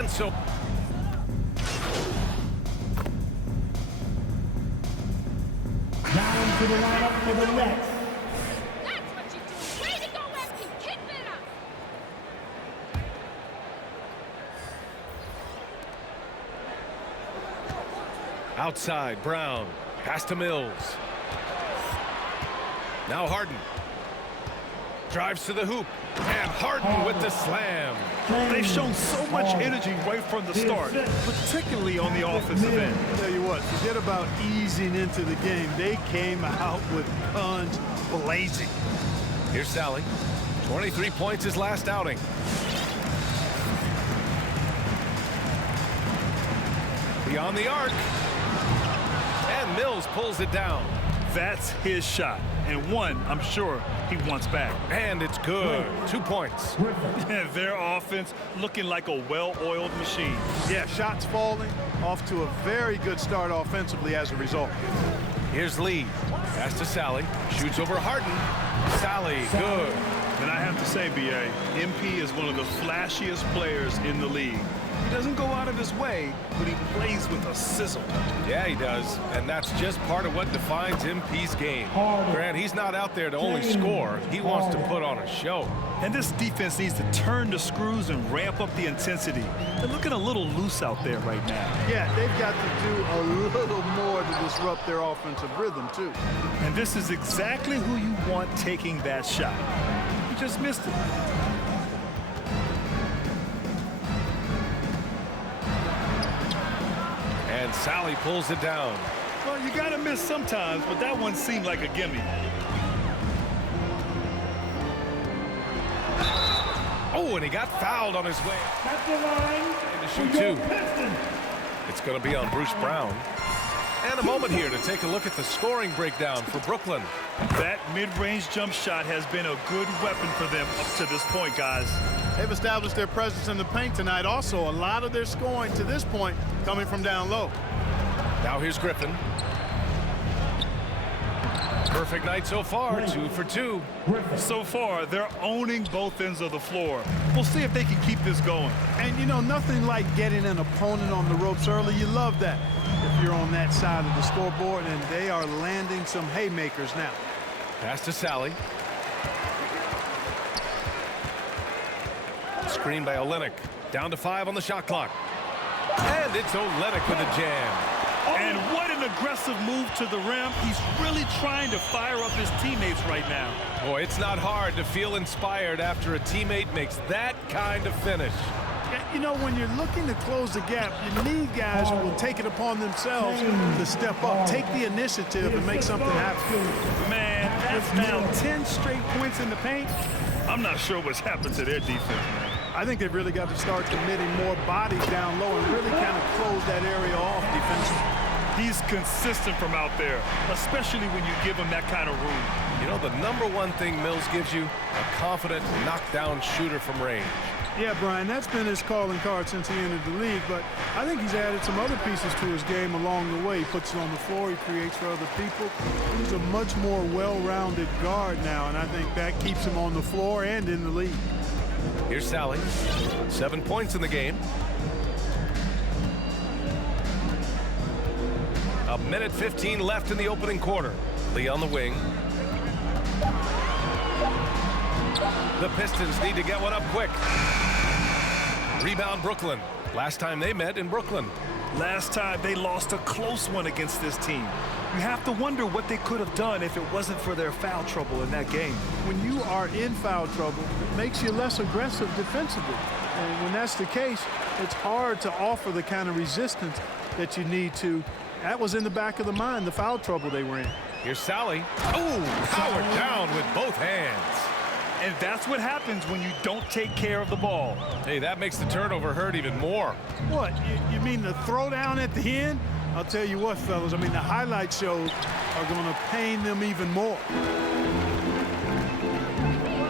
And so... Down to the lineup for the Nets. That's what you do. Way to go, MP. Keep it up. Outside, Brown. Pass to Mills. Now Harden. Drives to the hoop. And Harden with the slam. They've shown so much energy right from the start, particularly on the offensive end. I'll tell you what, forget about easing into the game. They came out with guns blazing. Here's Sally. 23 points his last outing. Beyond the arc. And Mills pulls it down. That's his shot, and one I'm sure he wants back. And it's good. 2 points. Their offense looking like a well-oiled machine. Yeah, shots falling, off to a very good start offensively as a result. Here's Lee. Pass to Sally. Shoots over Harden. Sally, good. And I have to say, B.A., MP is one of the flashiest players in the league. He doesn't go out of his way, but he plays with a sizzle. Yeah, he does. And that's just part of what defines MP's game. Grant, he's not out there to only score. He wants to put on a show. And this defense needs to turn the screws and ramp up the intensity. They're looking a little loose out there right now. Yeah, they've got to do a little more to disrupt their offensive rhythm, too. And this is exactly who you want taking that shot. You just missed it. And Sally pulls it down. Well, you got to miss sometimes, but that one seemed like a gimme. Oh, and he got fouled on his way. At the line. To shoot two. It's going to be on Bruce Brown. And a moment here to take a look at the scoring breakdown for Brooklyn. That mid-range jump shot has been a good weapon for them up to this point, guys. They've established their presence in the paint tonight. Also, a lot of their scoring to this point coming from down low. Now here's Griffin. Perfect night so far, 2 for 2. So far, they're owning both ends of the floor. We'll see if they can keep this going. And, you know, nothing like getting an opponent on the ropes early. You love that if you're on that side of the scoreboard, and they are landing some haymakers now. Pass to Sally. Screen by Olenek. Down to 5 on the shot clock. And it's Olenek with a jam. And what an aggressive move to the rim. He's really trying to fire up his teammates right now. Boy, it's not hard to feel inspired after a teammate makes that kind of finish. You know, when you're looking to close the gap, you need guys who will take it upon themselves to step up, take the initiative, and make something happen. Man, that's now 10 straight points in the paint. I'm not sure what's happened to their defense, man. I think they've really got to start committing more bodies down low and really kind of close that area off defensively. He's consistent from out there, especially when you give him that kind of room. You know, the #1 thing Mills gives you, a confident knockdown shooter from range. Yeah, Brian, that's been his calling card since he entered the league, but I think he's added some other pieces to his game along the way. He puts it on the floor, he creates for other people. He's a much more well-rounded guard now, and I think that keeps him on the floor and in the league. Here's Sally. 7 points in the game. A minute 15 left in the opening quarter. Lee on the wing. The Pistons need to get one up quick. Rebound Brooklyn. Last time they met in Brooklyn. Last time they lost a close one against this team. You have to wonder what they could have done if it wasn't for their foul trouble in that game. When you are in foul trouble, it makes you less aggressive defensively. And when that's the case, it's hard to offer the kind of resistance that you need to. That was in the back of the mind, the foul trouble they were in. Here's Sally. Oh, powered down with both hands. And that's what happens when you don't take care of the ball. Hey, that makes the turnover hurt even more. What, you mean the throwdown at the end? I'll tell you what, fellas, I mean, the highlight shows are going to pain them even more.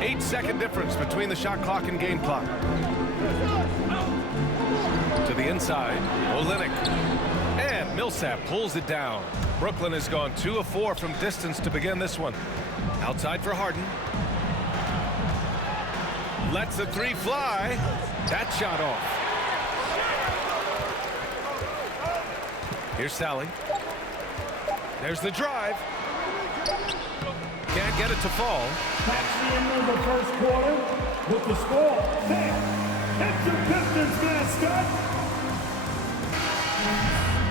8-second difference between the shot clock and game clock. To the inside, Olenek. And Millsap pulls it down. Brooklyn has gone 2 of 4 from distance to begin this one. Outside for Harden. Lets the 3 fly. That shot off. Here's Sally. There's the drive. Can't get it to fall. That's the end of the first quarter with the score. It's your Pistons mascot.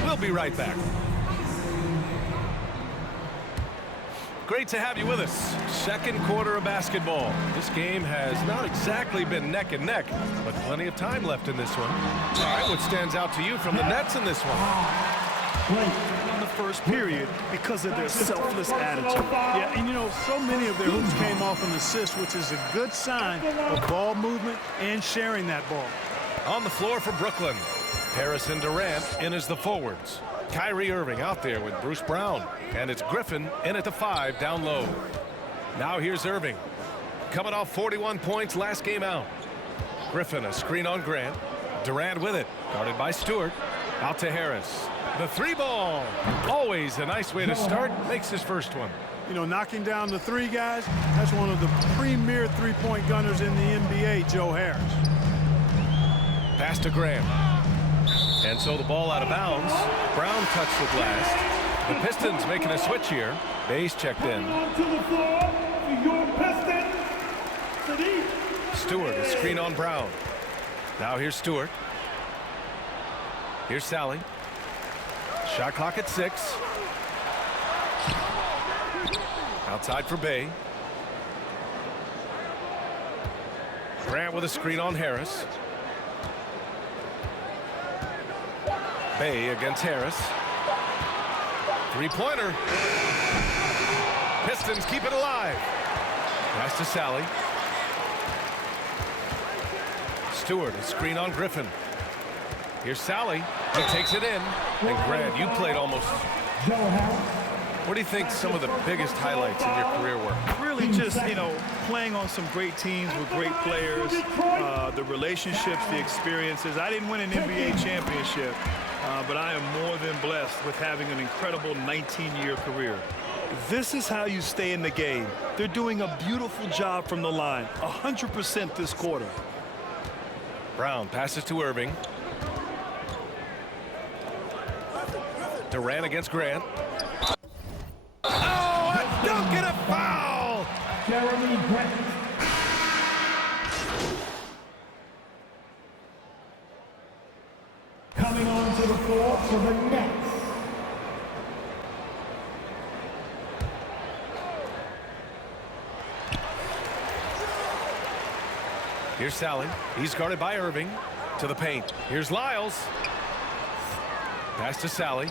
We'll be right back. Great to have you with us. Second quarter of basketball. This game has not exactly been neck and neck, but plenty of time left in this one. All right, what stands out to you from the Nets in this one? In the first period because of their selfless attitude. Yeah, and you know, so many of their hoops came off an assist, which is a good sign of ball movement and sharing that ball. On the floor for Brooklyn, Harris and Durant in as the forwards. Kyrie Irving out there with Bruce Brown. And it's Griffin in at the 5 down low. Now here's Irving. Coming off 41 points last game out. Griffin a screen on Grant. Durant with it. Guarded by Stewart. Out to Harris. The 3-ball. Always a nice way to start. Makes his first one. You know, knocking down the 3 guys, that's one of the premier three-point gunners in the NBA, Joe Harris. Pass to Graham. And so the ball out of bounds. Brown touched it last. The Pistons making a switch here. Bay's checked in. Onto the floor for your Pistons. Stewart, a screen on Brown. Now here's Stewart. Here's Sally. Shot clock at 6. Outside for Bay. Grant with a screen on Harris. Bay against Harris. Three-pointer. Pistons keep it alive. Pass to Sally. Stewart, a screen on Griffin. Here's Sally. He takes it in. And Grant, you played almost. What do you think some of the biggest highlights in your career were? Really just, you know, playing on some great teams with great players, the relationships, the experiences. I didn't win an NBA championship, but I am more than blessed with having an incredible 19-year career. This is how you stay in the game. They're doing a beautiful job from the line, 100% this quarter. Brown passes to Irving. Durant against Grant. Oh, a dunk and a foul! Jeremy Grant. Coming onto the floor for the Nets. Here's Sally. He's guarded by Irving. To the paint. Here's Lyles. Pass to Sally.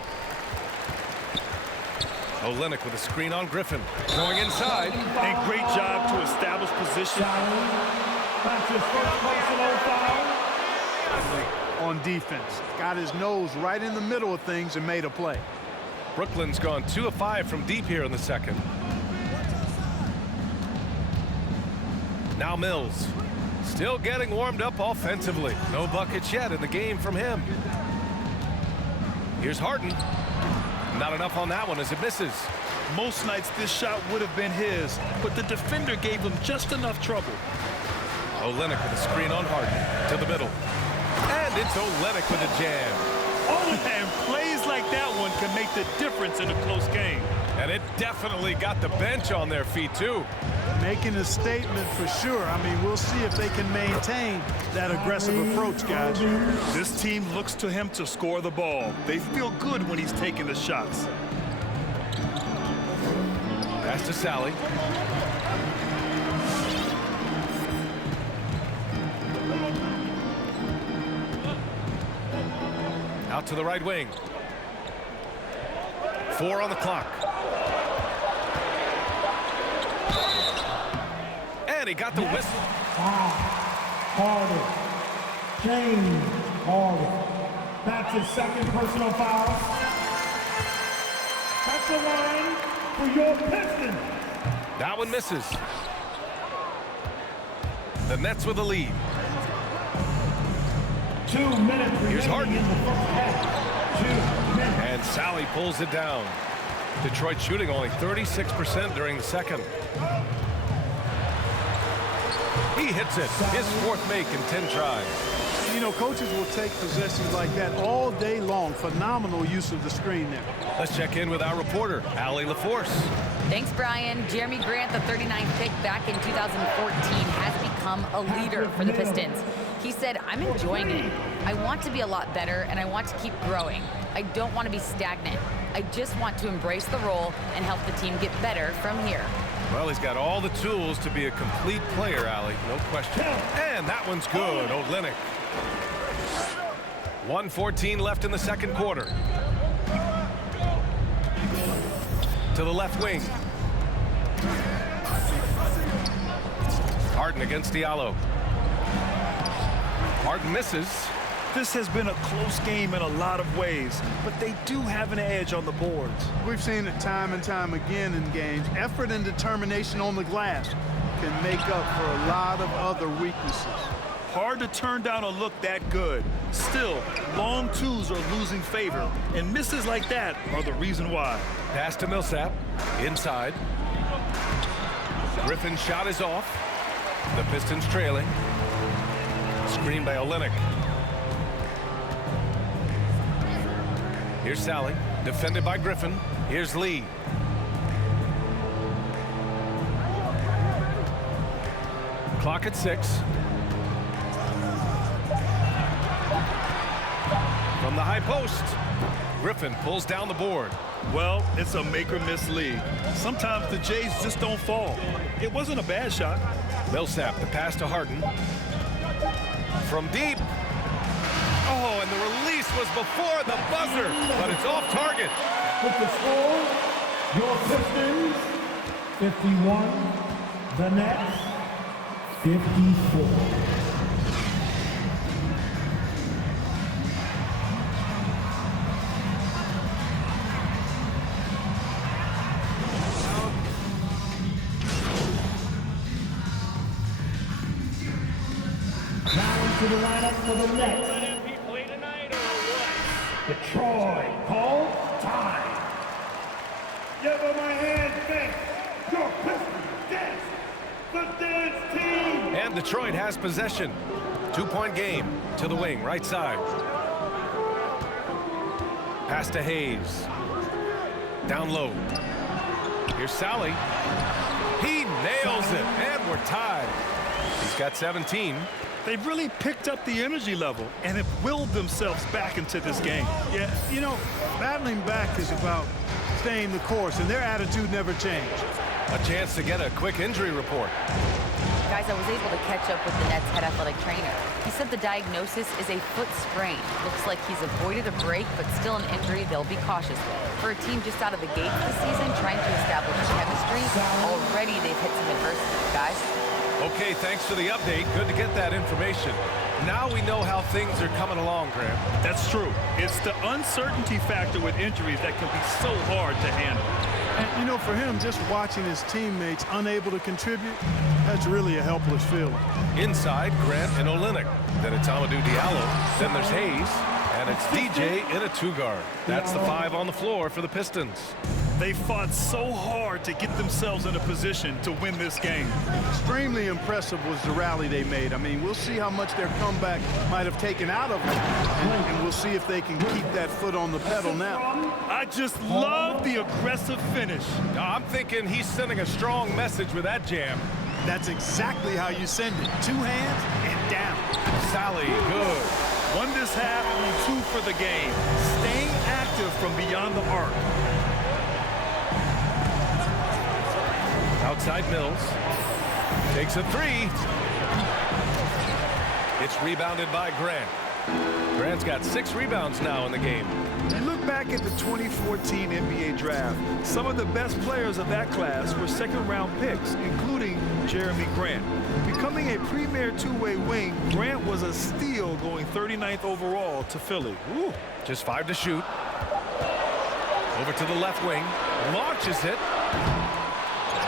Olynyk with a screen on Griffin. Going inside. And great job to establish position. That's his first personal foul. On defense, got his nose right in the middle of things and made a play. Brooklyn's gone 2 of 5 from deep here in the second. Now Mills. Still getting warmed up offensively. No buckets yet in the game from him. Here's Harden. Not enough on that one as it misses. Most nights this shot would have been his, but the defender gave him just enough trouble. Olynyk with a screen on Harden. To the middle. And it's Olynyk with a jam. And plays like that one can make the difference in a close game. And it definitely got the bench on their feet, too. Making a statement for sure. I mean, we'll see if they can maintain that aggressive approach, guys. This team looks to him to score the ball. They feel good when he's taking the shots. Pass to Sally. Out to the right wing. 4 on the clock. And he got the whistle. Harden. James Harden. That's his second personal foul. That's the line for your Pistons. That one misses. The Nets with the lead. 2 minutes Here's Harden. in the first half. 2 minutes. And Sally pulls it down. Detroit shooting only 36% during the second. He hits it. His 4th make in 10 tries. you know, coaches will take possessions like that all day long. Phenomenal use of the screen there. Let's check in with our reporter, Allie LaForce. Thanks, Brian. Jeremy Grant, the 39th pick back in 2014, has become a leader for the Pistons. He said, "I'm enjoying it. I want to be a lot better, and I want to keep growing. I don't want to be stagnant. I just want to embrace the role and help the team get better from here." Well, he's got all the tools to be a complete player, Allie, no question. And that one's good, Olynyk. 1:14 left in the second quarter. To the left wing. Harden against Diallo. Harden misses. This has been a close game in a lot of ways, but they do have an edge on the boards. We've seen it time and time again in games. Effort and determination on the glass can make up for a lot of other weaknesses. Hard to turn down a look that good. Still, long twos are losing favor, and misses like that are the reason why. Pass to Millsap. Inside. Griffin's shot is off. The Pistons trailing. Screen by Olynyk. Here's Sally, defended by Griffin. Here's Lee. Clock at 6. From the high post, Griffin pulls down the board. Well, it's a make-or-miss league. Sometimes the Jays just don't fall. It wasn't a bad shot. Millsap, the pass to Harden. From deep. Oh, and the release was before the buzzer, but it's off target. With the score, your Pistons 51, the Nets 54. Down to the lineup for the Nets. Detroit calls time. Give them a hand, Vince. Your Pistons dance. The dance team. And Detroit has possession. 2-point game to the wing, right side. Pass to Hayes. Down low. Here's Sally. He nails it, and we're tied. He's got 17. They've really picked up the energy level and have willed themselves back into this game. Yeah, you know, battling back is about staying the course, and their attitude never changed. A chance to get a quick injury report. Guys, I was able to catch up with the Nets head athletic trainer. He said the diagnosis is a foot sprain. Looks like he's avoided a break, but still an injury they'll be cautious with. For a team just out of the gate this season, trying to establish chemistry, already they've hit some adversity, guys. Okay, thanks for the update. Good to get that information. Now we know how things are coming along, Graham. That's true. It's the uncertainty factor with injuries that can be so hard to handle. And, you know, for him, just watching his teammates unable to contribute, that's really a helpless feeling. Inside, Grant and Olynyk. Then it's Amadou Diallo. Then there's Hayes. And it's DJ in a 2-guard. That's the 5 on the floor for the Pistons. They fought so hard to get themselves in a position to win this game. Extremely impressive was the rally they made. I mean, we'll see how much their comeback might have taken out of them. And we'll see if they can keep that foot on the pedal now. I just love the aggressive finish. I'm thinking he's sending a strong message with that jam. That's exactly how you send it. 2 hands and down. Sally, good. Won this half and 2 for the game. Staying active from beyond the arc. Outside Mills. Takes a 3. It's rebounded by Grant. Grant's got 6 rebounds now in the game. You look back at the 2014 NBA draft, some of the best players of that class were second-round picks, including Jeremy Grant. Becoming a premier two-way wing, Grant was a steal going 39th overall to Philly. Ooh, just 5 to shoot. Over to the left wing. Launches it.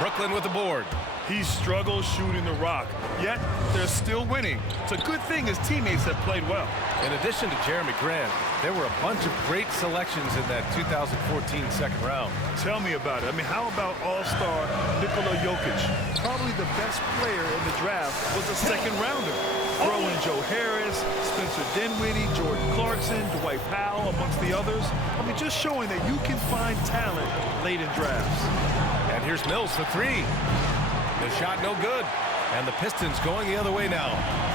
Brooklyn with the board. He struggles shooting the rock, yet they're still winning. It's a good thing his teammates have played well. In addition to Jeremy Grant, there were a bunch of great selections in that 2014 second round. Tell me about it. I mean, how about all-star Nikola Jokic? Probably the best player in the draft was a second rounder. Throw in Joe Harris, Spencer Dinwiddie, Jordan Clarkson, Dwight Powell, amongst the others. I mean, just showing that you can find talent late in drafts. And here's Mills for three. The shot no good. And the Pistons going the other way now.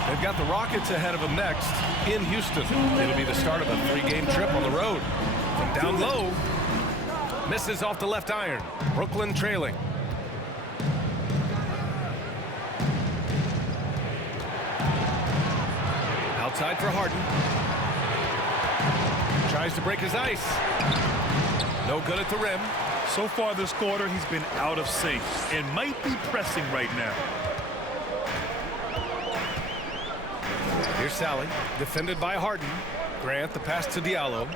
They've got the Rockets ahead of them next in Houston. It'll be the start of a 3-game trip on the road. From down low, misses off the left iron. Brooklyn trailing. Outside for Harden. Tries to break his ice. No good at the rim. So far this quarter, he's been out of sync and might be pressing right now. Here's Sally, defended by Harden. Grant, the pass to Diallo.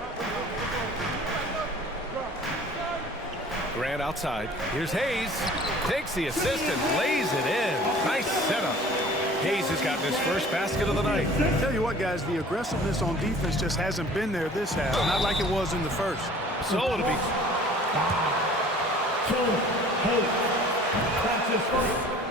Grant outside. Here's Hayes. Takes the assist and lays it in. Nice setup. Hayes has gotten his first basket of the night. I tell you what, guys, the aggressiveness on defense just hasn't been there this half. Not like it was in the first. So it'll be... Hayes. That's his first.